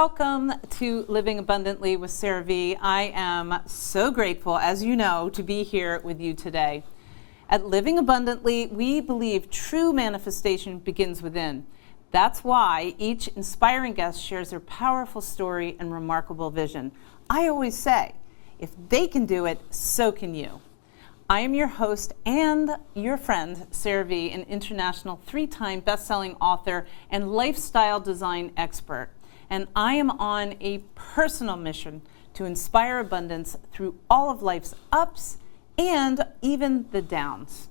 Welcome to Living Abundantly with Sarah V. I am so grateful, as you know, to be here with you today. At Living Abundantly, we believe true manifestation begins within. That's why each inspiring guest shares their powerful story and remarkable vision. I always say, if they can do it, so can you. I am your host and your friend, Sarah V., an international 3-time best-selling author and lifestyle design expert. And I am on a personal mission to inspire abundance through all of life's ups and even the downs.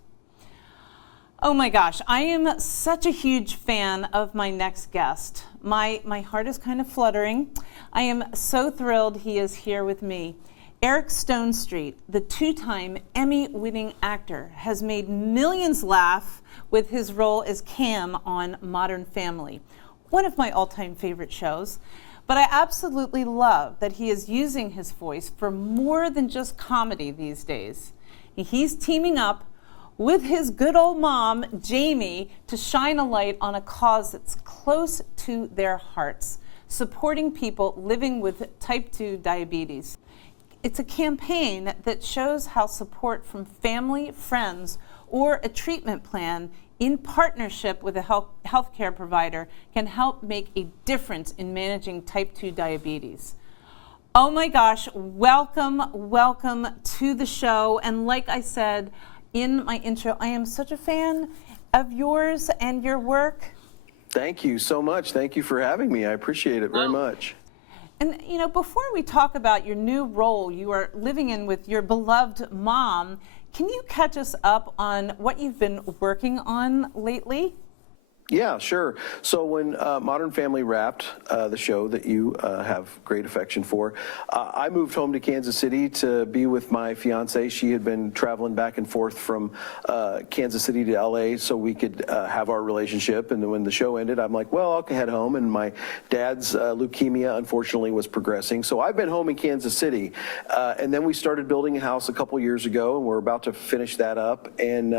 Oh my gosh, I am such a huge fan of my next guest. My heart is kind of fluttering. I am so thrilled he is here with me. Eric Stonestreet, the 2-time Emmy-winning actor, has made millions laugh with his role as Cam on Modern Family, one of my all-time favorite shows. But I absolutely love that he is using his voice for more than just comedy these days. He's teaming up with his good old mom, Jamie, to shine a light on a cause that's close to their hearts, supporting people living with type 2 diabetes. It's a campaign that shows how support from family, friends, or a treatment plan in partnership with a healthcare provider can help make a difference in managing type 2 diabetes. Oh my gosh, welcome to the show. And like I said in my intro, I am such a fan of yours and your work. Thank you so much. Thank you for having me. I appreciate it very much. And you know, before we talk about your new role you are living in with your beloved mom, can you catch us up on what you've been working on lately? Yeah, sure. So when Modern Family wrapped, the show that you have great affection for, I moved home to Kansas City to be with my fiance. She had been traveling back and forth from Kansas City to LA so we could have our relationship. And then when the show ended, I'm like, well, I'll head home. And my dad's leukemia, unfortunately, was progressing. So I've been home in Kansas City. And then we started building a house a couple years ago, and we're about to finish that up. And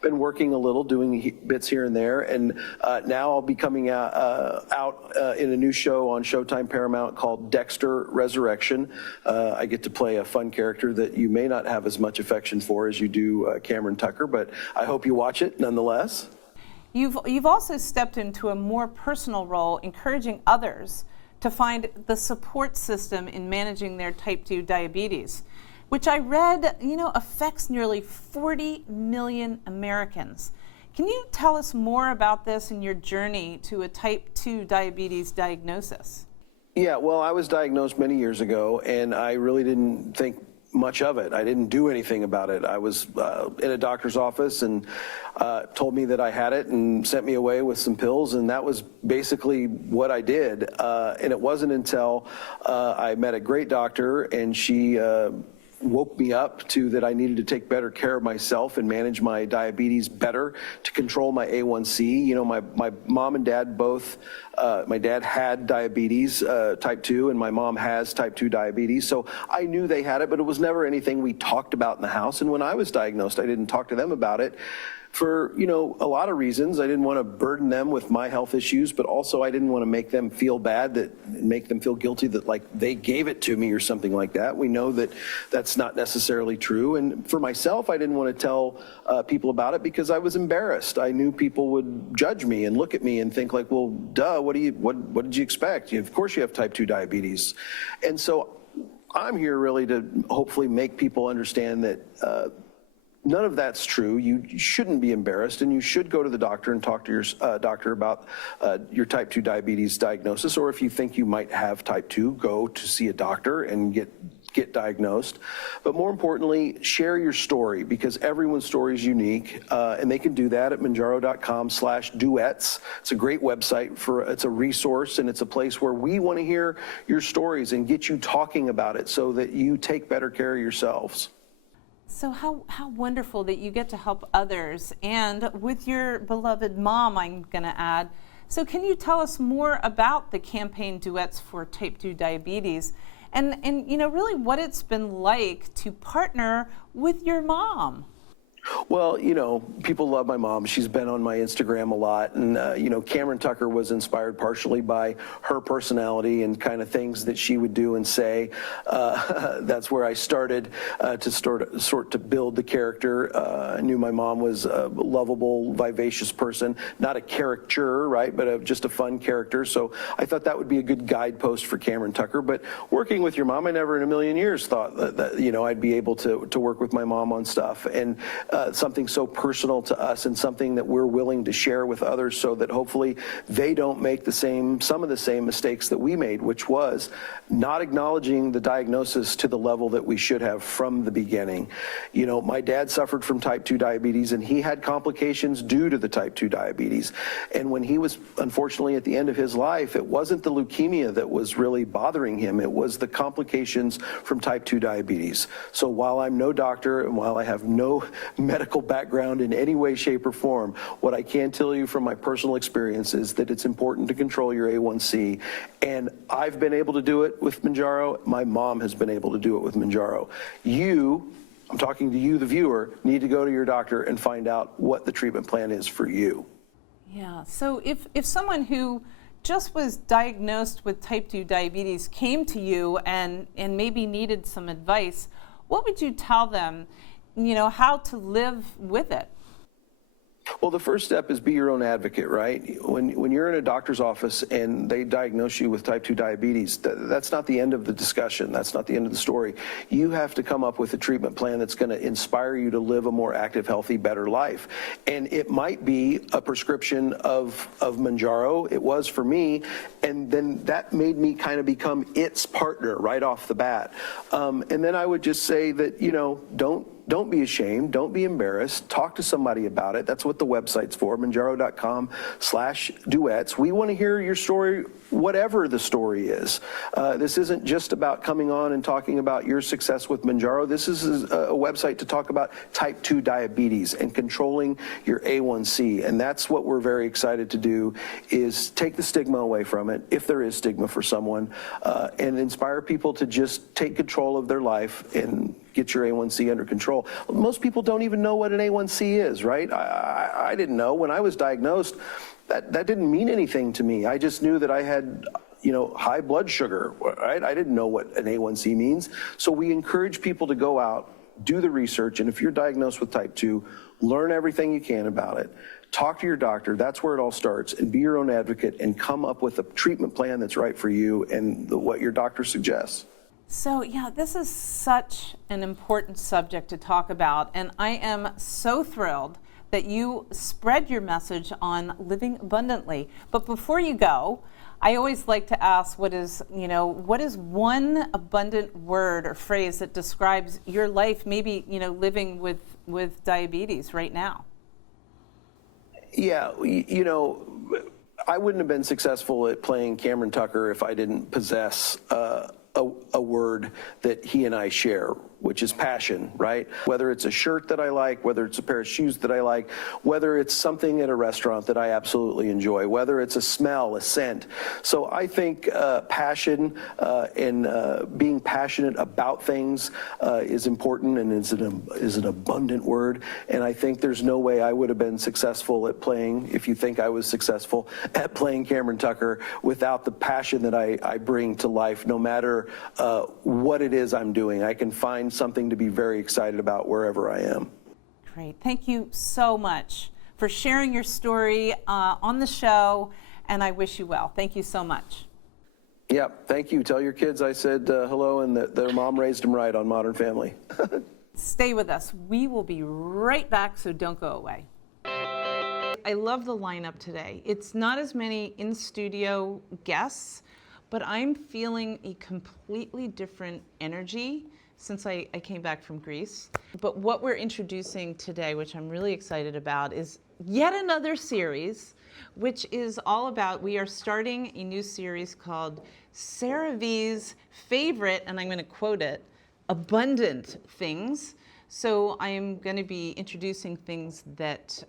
been working a little, doing bits here and there. And now I'll be coming out in a new show on Showtime Paramount called Dexter Resurrection. I get to play a fun character that you may not have as much affection for as you do Cameron Tucker, but I hope you watch it nonetheless. You've also stepped into a more personal role, encouraging others to find the support system in managing their type 2 diabetes, which I read, affects nearly 40 million Americans. Can you tell us more about this and your journey to a type 2 diabetes diagnosis? Yeah, well, I was diagnosed many years ago, and I really didn't think much of it. I didn't do anything about it. I was in a doctor's office and told me that I had it and sent me away with some pills, and that was basically what I did. And it wasn't until I met a great doctor, and she woke me up to that I needed to take better care of myself and manage my diabetes better to control my A1C. My mom and dad both, my dad had diabetes, type 2, and my mom has type 2 diabetes. So I knew they had it, but it was never anything we talked about in the house. And when I was diagnosed, I didn't talk to them about it. For, a lot of reasons. I didn't want to burden them with my health issues, but also I didn't want to make them feel bad, make them feel guilty that like they gave it to me or something like that. We know that that's not necessarily true. And for myself, I didn't want to tell people about it because I was embarrassed. I knew people would judge me and look at me and think like, well, duh, what did you expect? Of course you have type 2 diabetes. And so I'm here really to hopefully make people understand that none of that's true. You shouldn't be embarrassed, and you should go to the doctor and talk to your doctor about your type 2 diabetes diagnosis, or if you think you might have type 2, go to see a doctor and get diagnosed. But more importantly, share your story, because everyone's story is unique, and they can do that at manjaro.com/duets. It's a great website it's a resource, and it's a place where we want to hear your stories and get you talking about it so that you take better care of yourselves. So how wonderful that you get to help others, and with your beloved mom, I'm going to add. So can you tell us more about the campaign Duets for Type 2 Diabetes and really what it's been like to partner with your mom? Well, people love my mom. She's been on my Instagram a lot. And, Cameron Tucker was inspired partially by her personality and kind of things that she would do and say. That's where I started to sort to build the character. I knew my mom was a lovable, vivacious person, not a caricature, right, but just a fun character. So I thought that would be a good guidepost for Cameron Tucker. But working with your mom, I never in a million years thought that I'd be able to work with my mom on stuff. And something so personal to us and something that we're willing to share with others so that hopefully they don't make some of the same mistakes that we made, which was not acknowledging the diagnosis to the level that we should have from the beginning. My dad suffered from type 2 diabetes, and he had complications due to the type 2 diabetes. And when he was unfortunately at the end of his life, it wasn't the leukemia that was really bothering him. It was the complications from type 2 diabetes. So while I'm no doctor and while I have no medical background in any way, shape, or form, what I can tell you from my personal experience is that it's important to control your A1C. And I've been able to do it with Mounjaro. My mom has been able to do it with Mounjaro. I'm talking to you, the viewer, need to go to your doctor and find out what the treatment plan is for you. Yeah, so if someone who just was diagnosed with type 2 diabetes came to you and maybe needed some advice, what would you tell them, how to live with it? Well, the first step is be your own advocate, right? When you're in a doctor's office and they diagnose you with type 2 diabetes, that's not the end of the discussion. That's not the end of the story. You have to come up with a treatment plan that's going to inspire you to live a more active, healthy, better life. And it might be a prescription of Mounjaro. It was for me. And then that made me kind of become its partner right off the bat. And then I would just say that, don't be ashamed. Don't be embarrassed. Talk to somebody about it. That's what the website's for, Mounjaro.com/duets. We want to hear your story, whatever the story is. This isn't just about coming on and talking about your success with Mounjaro. This is a website to talk about type 2 diabetes and controlling your A1C. And that's what we're very excited to do, is take the stigma away from it, if there is stigma for someone, and inspire people to just take control of their life and get your A1C under control. Most people don't even know what an A1C is, right? I didn't know. When I was diagnosed, that didn't mean anything to me. I just knew that I had high blood sugar, right? I didn't know what an A1C means. So we encourage people to go out, do the research, and if you're diagnosed with type 2, learn everything you can about it. Talk to your doctor. That's where it all starts, and be your own advocate and come up with a treatment plan that's right for you and what your doctor suggests. So yeah, this is such an important subject to talk about, and I am so thrilled that you spread your message on living abundantly. But before you go, I always like to ask, what is one abundant word or phrase that describes your life, maybe, living with diabetes right now? Yeah, I wouldn't have been successful at playing Cameron Tucker if I didn't possess a word that he and I share, which is passion, right? Whether it's a shirt that I like, whether it's a pair of shoes that I like, whether it's something at a restaurant that I absolutely enjoy, whether it's a smell, a scent. So I think passion and being passionate about things is important, and is an abundant word. And I think there's no way I would have been successful at playing, if you think I was successful at playing Cameron Tucker, without the passion that I bring to life, no matter what it is I'm doing. I can find something to be very excited about wherever I am. Great. Thank you so much for sharing your story on the show, and I wish you well. Thank you so much. Yeah, thank you. Tell your kids I said hello and that their mom raised them right on Modern Family. Stay with us. We will be right back, so don't go away. I love the lineup today. It's not as many in-studio guests, but I'm feeling a completely different energy since I came back from Greece. But what we're introducing today, which I'm really excited about, is yet another series, which is all about, we are starting a new series called CeraVe's Favorite, and I'm gonna quote it, Abundant Things. So I am going to be introducing things that,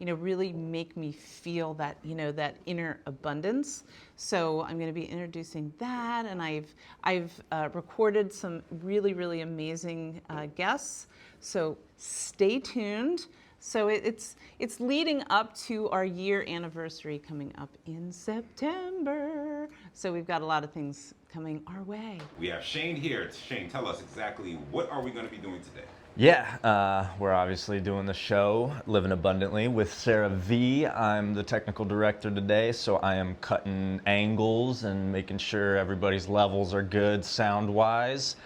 really make me feel that, that inner abundance. So I'm going to be introducing that, and I've recorded some really, really amazing guests. So stay tuned. So it's leading up to our year anniversary coming up in September. So we've got a lot of things coming our way. We have Shane here. Shane, tell us exactly what are we going to be doing today? Yeah, we're obviously doing the show, Living Abundantly, with Sarah V. I'm the technical director today, so I am cutting angles and making sure everybody's levels are good sound-wise.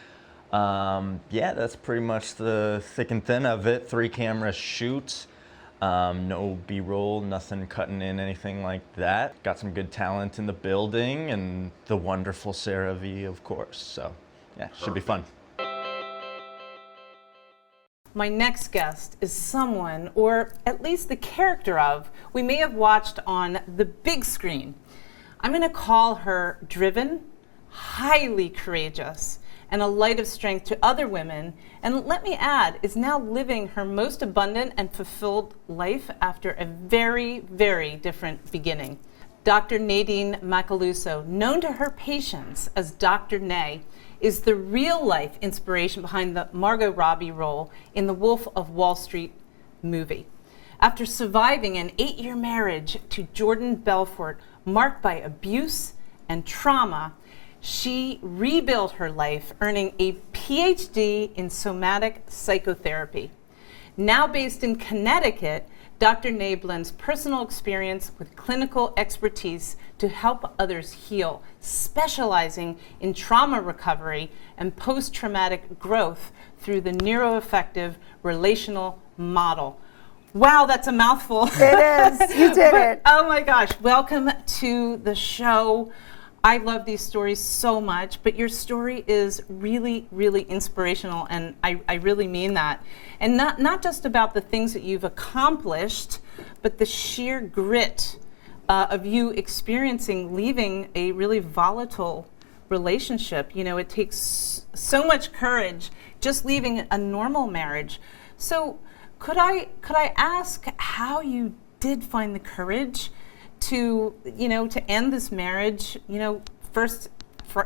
Yeah, that's pretty much the thick and thin of it. 3 camera shoot, no B-roll, nothing cutting in, anything like that. Got some good talent in the building, and the wonderful Sarah V, of course. So, yeah, should be fun. My next guest is someone, or at least the character of, we may have watched on the big screen. I'm going to call her driven, highly courageous, and a light of strength to other women, and let me add, is now living her most abundant and fulfilled life after a very, very different beginning. Dr. Nadine Macaluso, known to her patients as Dr. Nay, is the real-life inspiration behind the Margot Robbie role in the Wolf of Wall Street movie. After surviving an 8-year marriage to Jordan Belfort marked by abuse and trauma, she rebuilt her life, earning a PhD in somatic psychotherapy. Now based in Connecticut, Dr. Nay blends personal experience with clinical expertise to help others heal, specializing in trauma recovery and post-traumatic growth through the neuroaffective relational model. Wow, that's a mouthful. It is. You did it. Oh my gosh. Welcome to the show. I love these stories so much, but your story is really, really inspirational, and I really mean that. And not just about the things that you've accomplished, but the sheer grit of you experiencing leaving a really volatile relationship. You know, it takes so much courage just leaving a normal marriage. So could I ask how you did find the courage to end this marriage, first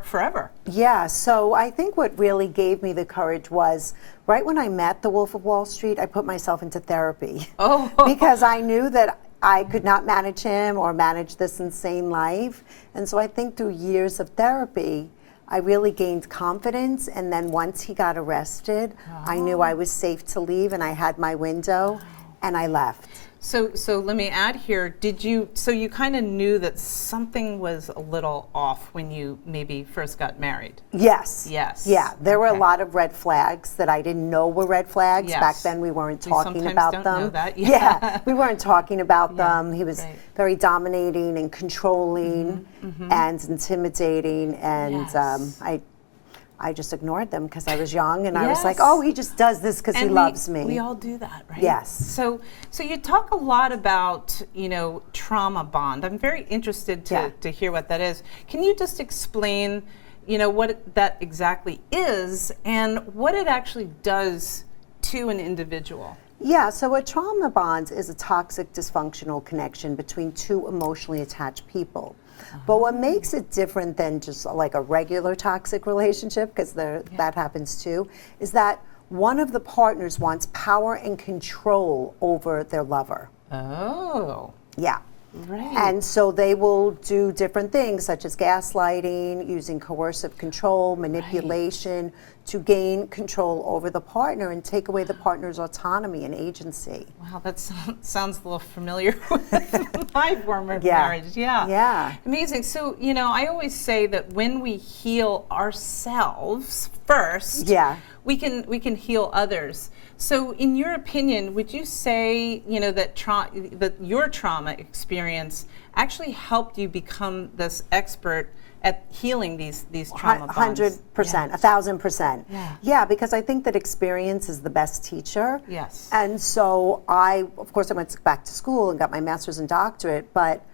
forever? Yeah, so I think what really gave me the courage was right when I met the Wolf of Wall Street, I put myself into therapy. Oh. Because I knew that I could not manage him or manage this insane life. And so I think through years of therapy, I really gained confidence. And then once he got arrested, I knew I was safe to leave, and I had my window, and I left. So let me add here, so you kind of knew that something was a little off when you maybe first got married? Yes. Yes. Yeah, there were a lot of red flags that I didn't know were red flags. Yes. Back then we weren't talking sometimes about don't them. know that. Yeah, we weren't talking about Yeah, them. He was right. very dominating and controlling and intimidating, and Yes. I just ignored them because I was young, and I was like, Yes. oh, he just does this because he And loves me. We all do that, right? Yes. So you talk a lot about, trauma bond. I'm very interested to hear what that is. Can you just explain, what that exactly is and what it actually does to an individual? Yeah, so a trauma bond is a toxic, dysfunctional connection between two emotionally attached people. But what makes it different than just like a regular toxic relationship, because that happens too, is that one of the partners wants power and control over their lover. Oh. Yeah. Right. And so they will do different things such as gaslighting, using coercive control, manipulation to gain control over the partner and take away the partner's autonomy and agency. Wow, that sounds a little familiar with my former marriage. Yeah. Yeah. Amazing. So, I always say that when we heal ourselves first, we can heal others. So, in your opinion, would you say, that your trauma experience actually helped you become this expert at healing these trauma bonds? 100%, 1,000%. Yeah. Yeah, because I think that experience is the best teacher. Yes. And so of course, I went back to school and got my master's and doctorate, but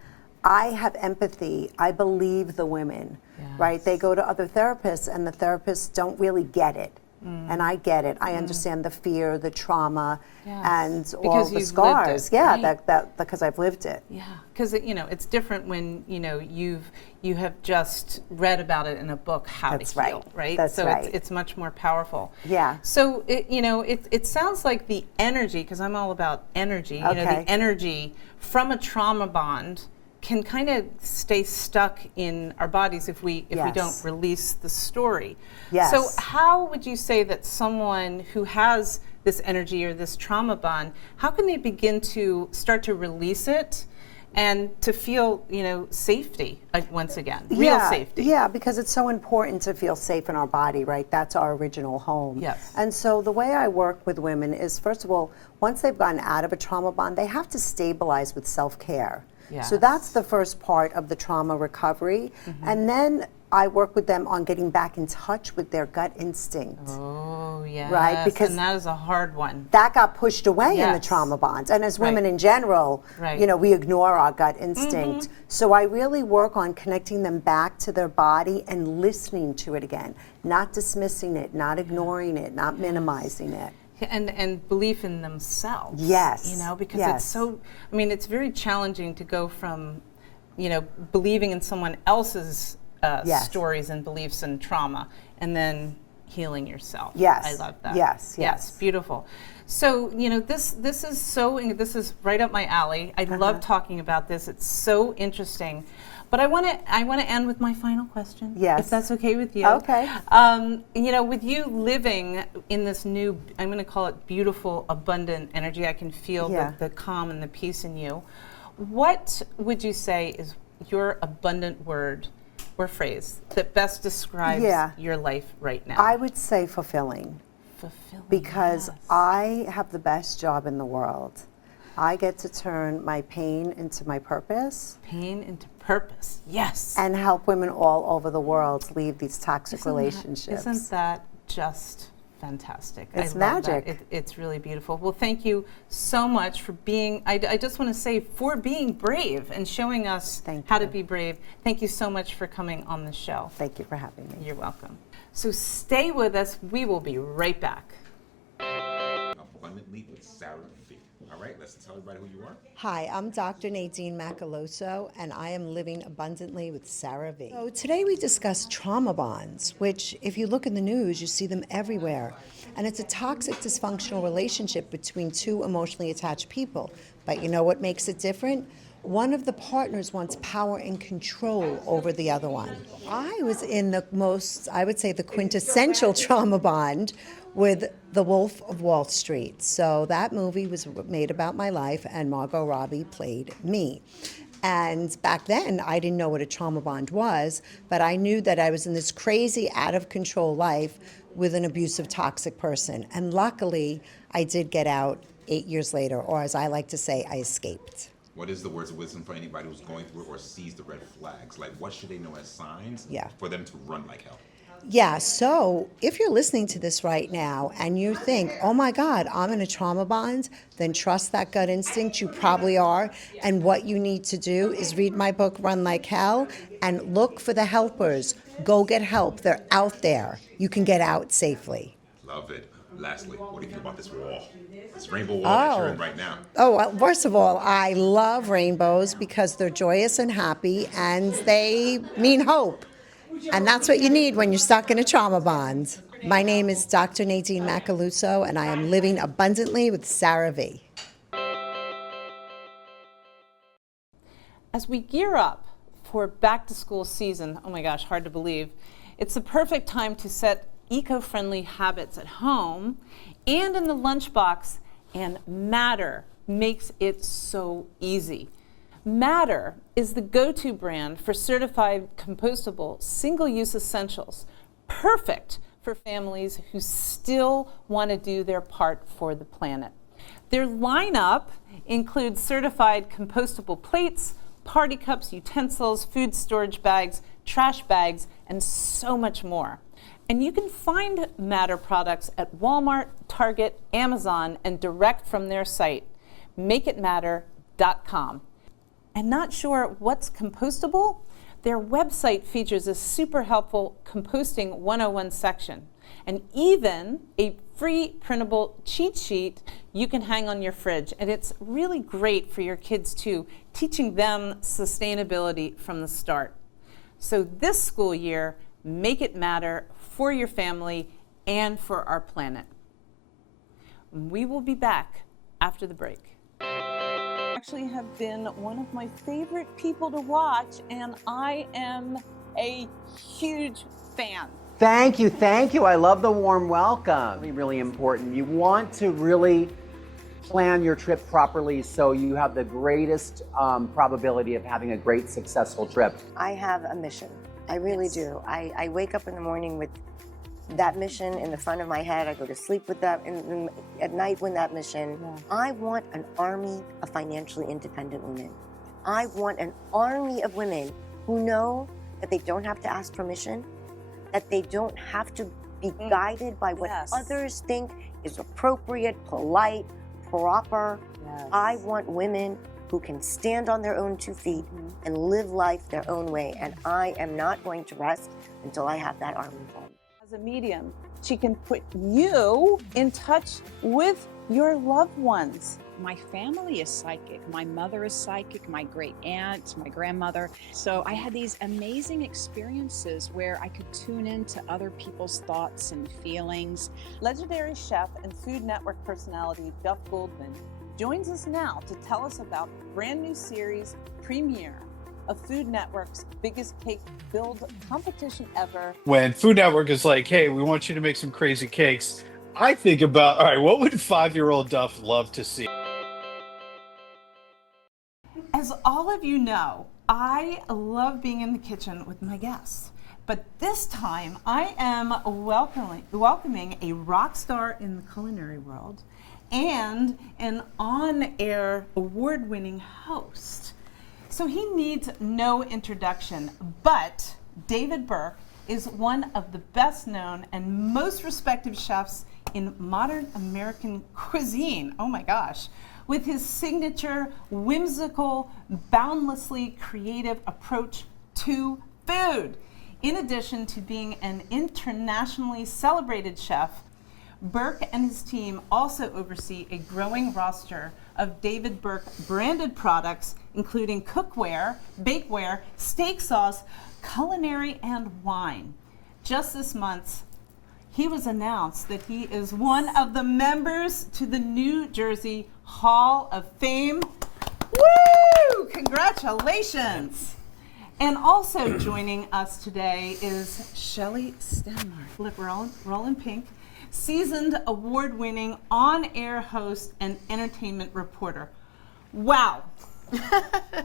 I have empathy. I believe the women, right? They go to other therapists, and the therapists don't really get it. And I get it. I understand the fear, the trauma, Yes. and all Because the you've lived scars. it, Yeah, right? that because I've lived it. Yeah, because it's different when you have just read about it in a book how That's to heal, right. right? That's so right. it's much more powerful. Yeah. So it sounds like the energy, because I'm all about energy. You know, Okay. the energy from a trauma bond can kind of stay stuck in our bodies if we don't Yes. release the story. Yes. So how would you say that someone who has this energy or this trauma bond, how can they begin to start to release it and to feel, safety once again, real safety? Yeah, because it's so important to feel safe in our body, right? That's our original home. Yes. And so the way I work with women is, first of all, once they've gotten out of a trauma bond, they have to stabilize with self-care. So that's the first part of the trauma recovery. And then I work with them on getting back in touch with their gut instinct. Oh, yes. Right, because and that is a hard one. That got pushed away in the Yes. trauma bonds. And as women Right. in general, Right. we ignore our gut instinct. So I really work on connecting them back to their body and listening to it again, not dismissing it, not ignoring it, not minimizing it. And belief in themselves. Yes. Because Yes. it's so, it's very challenging to go from, believing in someone else's Yes. stories and beliefs and trauma, and then healing yourself. Yes. I love that. Yes, yes. Beautiful. So, this is right up my alley. I love talking about this. It's so interesting. But I want to end with my final question. Yes. If that's okay with you. Okay. With you living in this new, I'm going to call it beautiful, abundant energy, I can feel Yeah. the calm and the peace in you. What would you say is your abundant word or phrase that best describes Yeah. your life right now? I would say fulfilling, Fulfilling. because yes. I have the best job in the world. I get to turn my pain into my purpose Pain into purpose. Yes. and help women all over the world leave these toxic relationships. Isn't that just fantastic? It's I love that. magic. It's really beautiful. Well, thank you so much for being, I just want to say, for being brave and showing us Thank how to you. be brave. Thank you so much for coming on the show. Thank you for having me. You're welcome. So stay with us. We will be right back. Abundantly with Sarah V. All right, let's tell everybody who you are. Hi, I'm Dr. Nadine Macaluso, and I am living abundantly with Sarah V. So today we discuss trauma bonds, which, if you look in the news, you see them everywhere. And it's a toxic, dysfunctional relationship between two emotionally attached people. But you know what makes it different? One of the partners wants power and control over the other one. I was in the most, I would say, the quintessential trauma bond with The Wolf of Wall Street. So that movie was made about my life, and Margot Robbie played me. And back then, I didn't know what a trauma bond was, but I knew that I was in this crazy, out-of-control life with an abusive, toxic person. And luckily, I did get out 8 years later, or as I like to say, I escaped. What is the words of wisdom for anybody who's going through it or sees the red flags? Like, what should they know as signs for them to run like hell? Yeah, so if you're listening to this right now and you think, oh my God, I'm in a trauma bond, then trust that gut instinct. You probably are. And what you need to do is read my book, Run Like Hell, and look for the helpers. Go get help. They're out there. You can get out safely. Love it. Lastly, what do you think about this wall? This rainbow wall that you're in right now. Oh, well, first of all, I love rainbows because they're joyous and happy and they mean hope. And that's what you need when you're stuck in a trauma bond. My name is Dr. Nadine Macaluso, and I am living abundantly with Sarah V. As we gear up for back to school season, oh my gosh, hard to believe, it's the perfect time to set eco-friendly habits at home and in the lunchbox, and Matter makes it so easy. Matter is the go-to brand for certified compostable single-use essentials, perfect for families who still want to do their part for the planet. Their lineup includes certified compostable plates, party cups, utensils, food storage bags, trash bags, and so much more. And you can find Matter products at Walmart, Target, Amazon, and direct from their site, makeitmatter.com. And not sure what's compostable? Their website features a super helpful Composting 101 section. and even a free printable cheat sheet you can hang on your fridge. And it's really great for your kids too, teaching them sustainability from the start. So this school year, make it matter for your family and for our planet. We will be back after the break. Actually have been one of my favorite people to watch, and I am a huge fan. Thank you, thank you. I love the warm welcome. Really important. You want to really plan your trip properly so you have the greatest probability of having a great, successful trip. I have a mission. I really do. I wake up in the morning with that mission in the front of my head. I go to sleep with that at night with that mission. Yeah. I want an army of financially independent women. I want an army of women who know that they don't have to ask permission, that they don't have to be guided by what others think is appropriate, polite, proper. Yes. I want women who can stand on their own 2 feet and live life their own way. And I am not going to rest until I have that army formed. As a medium, she can put you in touch with your loved ones. My family is psychic. My mother is psychic, my great aunt, my grandmother. So I had these amazing experiences where I could tune into other people's thoughts and feelings. Legendary chef and Food Network personality Duff Goldman joins us now to tell us about the brand new series premiere of Food Network's biggest cake build competition ever. When Food Network is like, hey, we want you to make some crazy cakes, I think about, all right, what would 5-year-old Duff love to see? As all of you know, I love being in the kitchen with my guests. But this time, I am welcoming a rock star in the culinary world and an on-air award-winning host. So he needs no introduction, but David Burke is one of the best known and most respected chefs in modern American cuisine. Oh my gosh. With his signature, whimsical, boundlessly creative approach to food. In addition to being an internationally celebrated chef, Burke and his team also oversee a growing roster of David Burke branded products, including cookware, bakeware, steak sauce, culinary, and wine. Just this month, he was announced that he is one of the members to the New Jersey Hall of Fame. Woo! Congratulations! And also joining us today is Shelli Stelmak. Look, we're all in pink. Seasoned, award-winning, on-air host and entertainment reporter. Wow.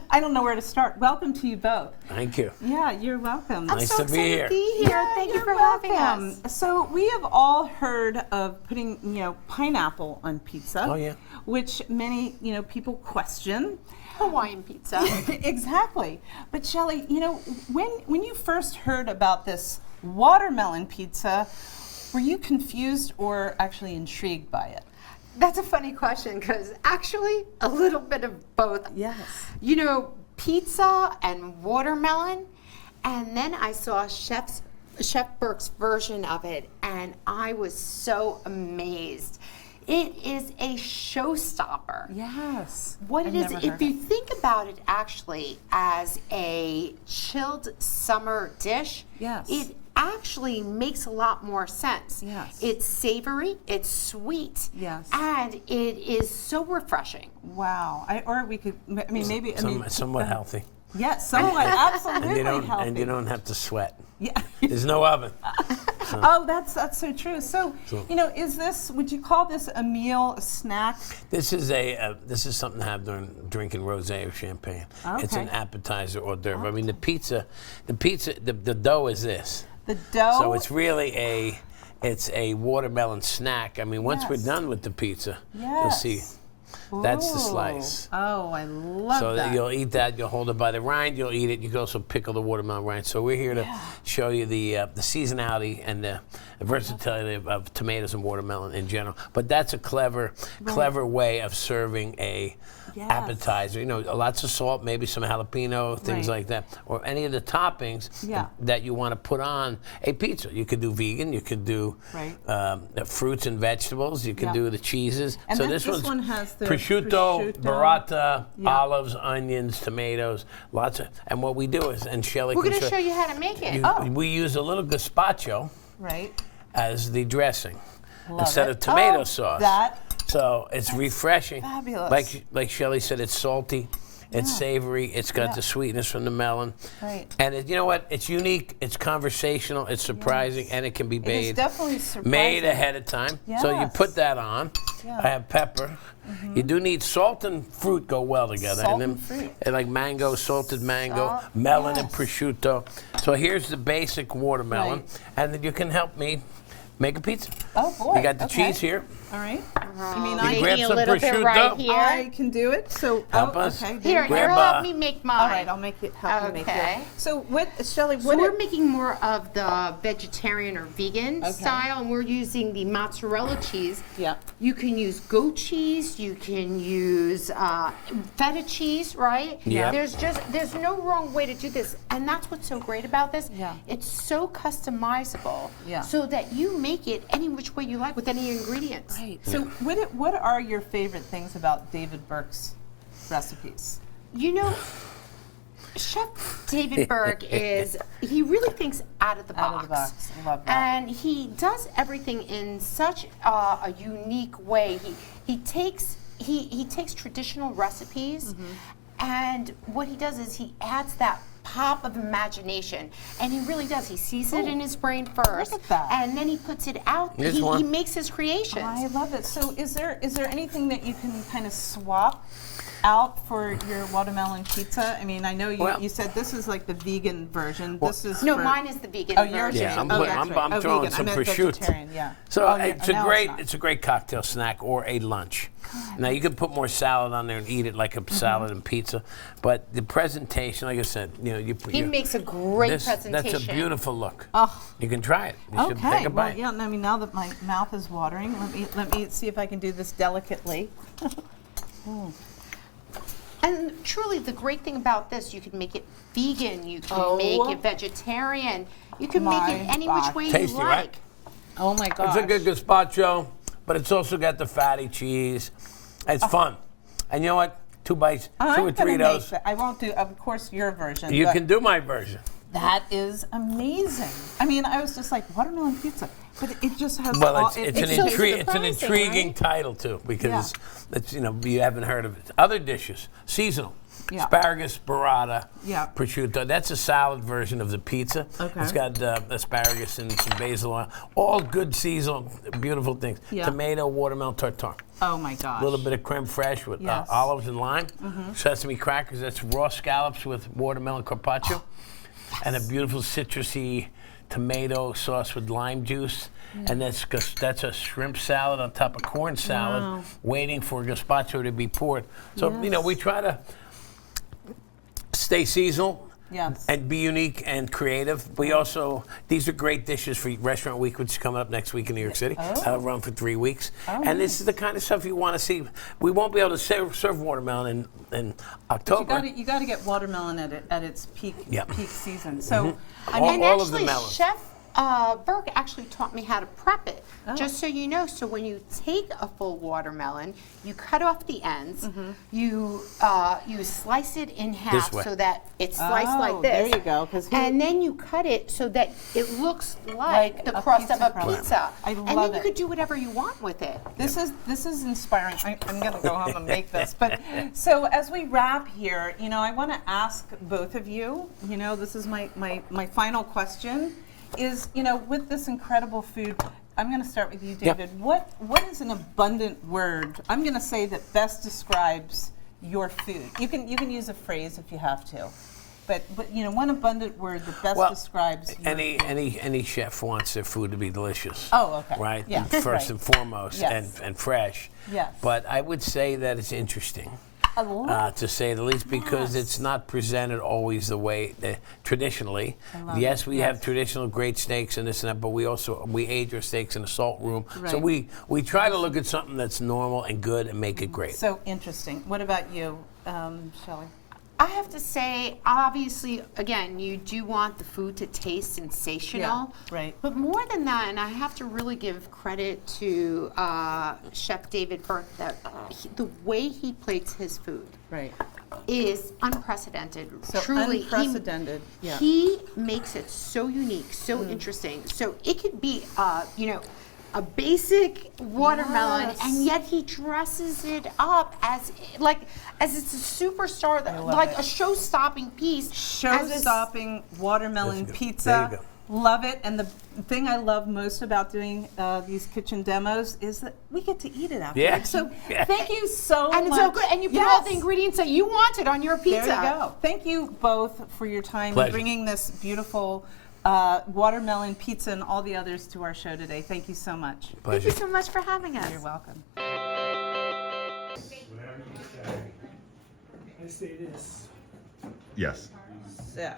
I don't know where to start. Welcome to you both. Thank you. Yeah, you're welcome. Nice to be here. Yeah, Thank you for having us. So we have all heard of putting, pineapple on pizza. Oh, yeah. Which many, people question. Hawaiian pizza. Exactly. But Shelli, when you first heard about this watermelon pizza, were you confused or actually intrigued by it? That's a funny question because actually a little bit of both. Yes. Pizza and watermelon, and then I saw Chef Burke's version of it, and I was so amazed. It is a showstopper. Yes. What it is, if you think about it actually as a chilled summer dish, yes, it actually makes a lot more sense. Yes. It's savory, it's sweet, yes, and it is so refreshing. Wow. Maybe somewhat healthy. Yes, somewhat absolutely healthy. And you don't have to sweat. Yeah. There's no oven. So. Oh, that's so true. So, would you call this a meal, a snack? This is something to have during drinking rosé or champagne. Okay. It's an appetizer hors d'oeuvre. Okay. I mean, the dough is this. The dough? So it's really it's a watermelon snack. I mean, once we're done with the pizza, you'll see. That's the slice. Oh, I love that. So you'll eat that. You'll hold it by the rind. You'll eat it. You can also pickle the watermelon rind. So we're here to show you the seasonality and the versatility of tomatoes and watermelon in general. But that's a clever way of serving a appetizer. You know, lots of salt, maybe some jalapeno, things like that, or any of the toppings that you want to put on a pizza. You could do vegan. You could do fruits and vegetables. You could do the cheeses. And so this one has the prosciutto, burrata, olives, onions, tomatoes, lots of. And what we do is, and Shelly We're can going to show you how to make it. we use a little gazpacho as the dressing instead of Oh, tomato sauce. So it's refreshing. Fabulous. Like Shelly said, it's salty, it's savory, it's got the sweetness from the melon. Right. And you know what? It's unique, it's conversational, it's surprising, and it can be It is made, definitely surprising. made ahead of time. So you put that on. I have pepper. You do need salt and fruit go well together. Salt and and fruit. And like mango, salted mango, melon and prosciutto. So here's the basic watermelon. And then you can help me make a pizza. Oh, boy. You got the cheese here. All right. You mean You grab Making a some little bit prosciutto. right here. I can do it. So Help us. okay. Here, Grab, help me make mine. All right, I'll make it. Help you make Okay. it. So what, Shelly? So What? we're making more of the vegetarian or vegan style, and we're using the mozzarella cheese. Yeah. You can use goat cheese. You can use feta cheese, right? Yeah. There's no wrong way to do this, and that's what's so great about this. Yeah. It's so customizable. Yeah. So that you make it any which way you like with any ingredients. Right. So what are your favorite things about David Burke's recipes? You know, Chef David Burke he really thinks out of the box. Out of the box. I love that. And he does everything in such a unique way. He takes traditional recipes, and what he does is he adds that pop of imagination, and he really does. He sees it in his brain first, Look at that. and then he puts it out. He makes his creations. I love it. So is there anything that you can kind of swap out for your watermelon pizza? I mean, I know you said this is like the vegan version. This is mine is the vegan Oh, version. yours is. Yeah, I'm that's throwing vegan. some I meant prosciutto. vegetarian, yeah. So Oh, it's now a not. it's a great cocktail snack or a lunch. Now you can put more salad on there and eat it like a salad and pizza, but the presentation, like I said, you put. He makes a great presentation. That's a beautiful look. Oh. You can try it. You should take a Well, bite. yeah. I mean, now that my mouth is watering, let me see if I can do this delicately. And truly, the great thing about this, you can make it vegan, you can make it vegetarian, you can make it any which way Tasty, you like. right? Oh my gosh. It's a good gazpacho, but it's also got the fatty cheese. It's fun. And you know what? 2 bites, 2 or 3 of those. I won't do, of course, your version. You but can do my version. That is amazing. I mean, I was just like, watermelon pizza, but it just has. Well, all, it's an surprising, intriguing title too, because it's you haven't heard of it. Other dishes, seasonal. Yeah. Asparagus, burrata, Yeah. prosciutto. That's a salad version of the pizza. Okay. It's got asparagus and some basil oil. All good seasonal, beautiful things. Yeah. Tomato, watermelon, tartare. Oh my gosh. A little bit of creme fraiche with Yes. olives and lime. Sesame crackers. That's raw scallops with watermelon carpaccio. And a beautiful citrusy tomato sauce with lime juice. And that's a shrimp salad on top of corn salad, waiting for gazpacho to be poured. So, we try to stay seasonal. Yes. And be unique and creative. We also, these are great dishes for Restaurant Week, which is coming up next week in New York City. Run for 3 weeks. And this is the kind of stuff you want to see. We won't be able to serve watermelon in October. You got to get watermelon at its peak season. So, I All- mean, all of the Actually, melon. Chef Burke actually taught me how to prep it. Just so you know, so when you take a full watermelon, you cut off the ends, you slice it in half way. so that it's sliced like this. there you go, 'cause and then you cut it so that it looks like the a crust of pizza a crust. pizza. I and love then you it. could do whatever you want with it. This is inspiring. I'm going to go home and make this. But so as we wrap here, I want to ask both of you. This is my final question. Is with this incredible food, I'm going to start with you, David. What is an abundant word? I'm going to say that best describes your food. You can use a phrase if you have to, but one abundant word that best describes your food. Any chef wants their food to be delicious. Oh, okay. Right? Yeah, First right. and foremost, Yes. and fresh. Yes. But I would say that it's interesting. to say the least, because it's not presented always the way traditionally. Yes, we have traditional great steaks and this and that, but we age our steaks in a salt room. So we try to look at something that's normal and good and make it great. So interesting. What about you, Shelli? I have to say, obviously, again, you do want the food to taste sensational. Yeah, right. But more than that, and I have to really give credit to Chef David Burke, that the way he plates his food is unprecedented. So truly, unprecedented. He makes it so unique, so interesting. So it could be, a basic watermelon, and yet he dresses it up as it's a superstar, like a show-stopping piece. Show-stopping watermelon pizza. There you go. Love it. And the thing I love most about doing these kitchen demos is that we get to eat it after. Yeah. So thank you so much. And it's so good. And you put all the ingredients that you wanted on your pizza. There you go. Thank you both for your time Pleasure. and bringing this beautiful watermelon pizza and all the others to our show today. Thank you so much. Pleasure. Thank you so much for having us. You're welcome. I say this. Yes. So,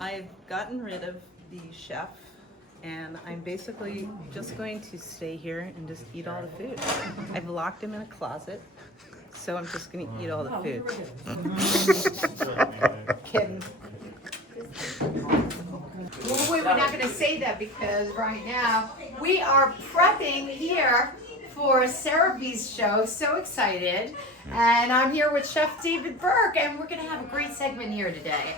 I've gotten rid of the chef, and I'm basically just going to stay here and just eat all the food. I've locked him in a closet, so I'm just going to eat all the food. Kidding. Well, we're not going to say that because right now we are prepping here for Sarah V's show. So excited. And I'm here with Chef David Burke, and we're going to have a great segment here today.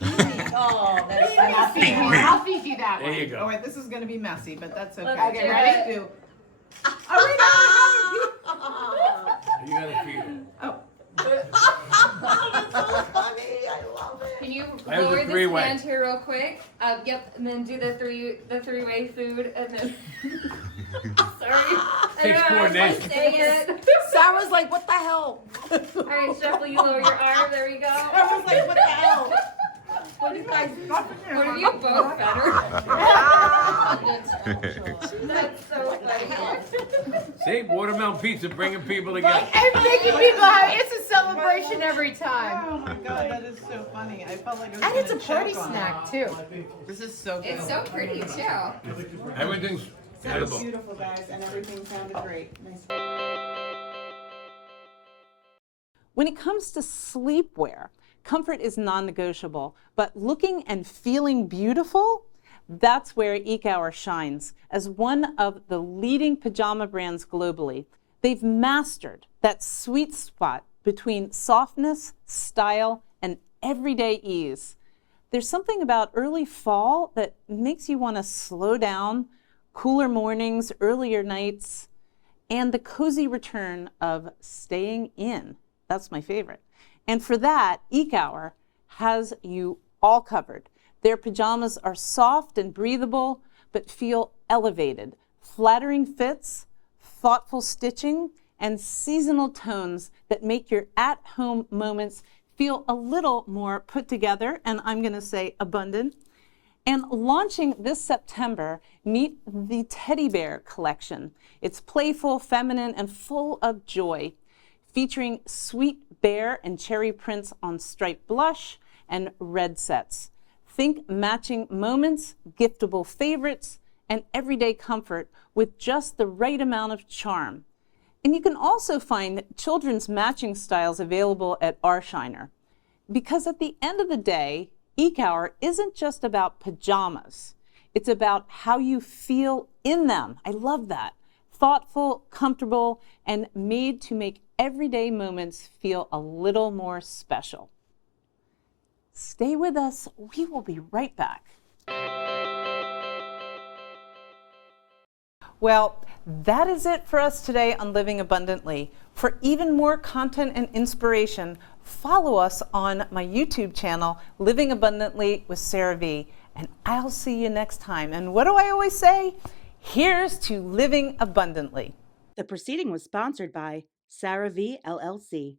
Oh, that's I'll feed you that one. There you go. All right, this is going to be messy, but that's okay. Okay, ready? You You gotta feed it. Can you That was a lower this three-way. hand here real quick? Yep, and then do the three-way food, and then. Sorry, I don't know how to say it. Sarah's like, what the hell? All right, Chef, will you lower your arm? There we go. I was like, what the hell? What if you both better? That's so funny. See, watermelon pizza bringing people together. And making people happy. It's a celebration every time. Oh my God, that is so funny. I felt like I was And it's a gonna party choke on snack, it. too. This is so good. It's so pretty too. Everything's edible. Beautiful, guys, and everything sounded great. Nice. When it comes to sleepwear, comfort is non-negotiable, but looking and feeling beautiful, that's where Ekouaer shines. As one of the leading pajama brands globally, they've mastered that sweet spot between softness, style, and everyday ease. There's something about early fall that makes you want to slow down, cooler mornings, earlier nights, and the cozy return of staying in. That's my favorite. And for that, Ekouaer has you all covered. Their pajamas are soft and breathable, but feel elevated. Flattering fits, thoughtful stitching, and seasonal tones that make your at-home moments feel a little more put together, and I'm gonna say abundant. And launching this September, meet the Teddy Bear collection. It's playful, feminine, and full of joy, featuring sweet bear and cherry prints on striped blush and red sets. Think matching moments, giftable favorites, and everyday comfort with just the right amount of charm. And you can also find children's matching styles available at our Shiner. Because at the end of the day, Ekouaer isn't just about pajamas. It's about how you feel in them. I love that. Thoughtful, comfortable, and made to make everyday moments feel a little more special. Stay with us. We will be right back. Well, that is it for us today on Living Abundantly. For even more content and inspiration, follow us on my YouTube channel, Living Abundantly with Sarah V. And I'll see you next time. And what do I always say? Here's to living abundantly. The proceeding was sponsored by Sarah V. LLC.